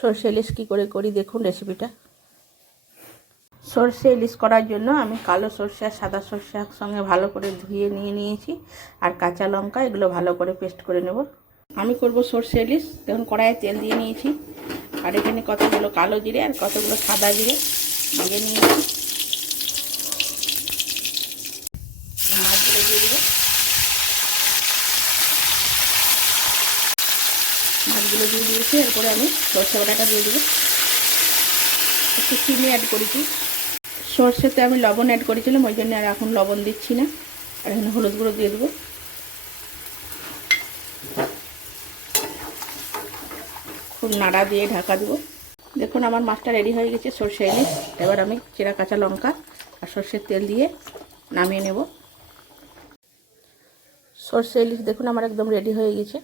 সরষে ইলিশ কী করে করি দেখুন রেসিপিটা। সরষে ইলিশ করার জন্য আমি কালো সরষে আর সাদা সরষে একসঙ্গে ভালো করে ধুয়ে নিয়েছি, আর কাঁচা লঙ্কা এগুলো ভালো করে পেস্ট করে নেব। আমি করব সরষে ইলিশ। দেখুন কড়াইয়ে তেল দিয়ে নিয়েছি, আর এখানে কতগুলো কালো জিরে আর কতগুলো সাদা জিরে দিয়ে নিয়েছি। মাছগুলো দিয়ে দেবো। মাছগুলো দিয়ে দিয়েছি, এরপরে আমি সরষে বাটাটা দিয়ে দেবো। একটু চিনি অ্যাড করেছি। সরষেতে আমি লবণ অ্যাড করেছিলাম, ওই জন্য আর এখন লবণ দিচ্ছি না। আর এখানে হলুদ গুঁড়ো দিয়ে দেবো। খুব নাড়া দিয়ে ঢাকা দেবো। দেখুন আমার মাছটা রেডি হয়ে গেছে, সরষে ইলিশ। এবার আমি চেরা কাঁচা লঙ্কা আর সরষের তেল দিয়ে নামিয়ে নেব। সরষে ইলিশ দেখুন আমার একদম রেডি হয়ে গেছে।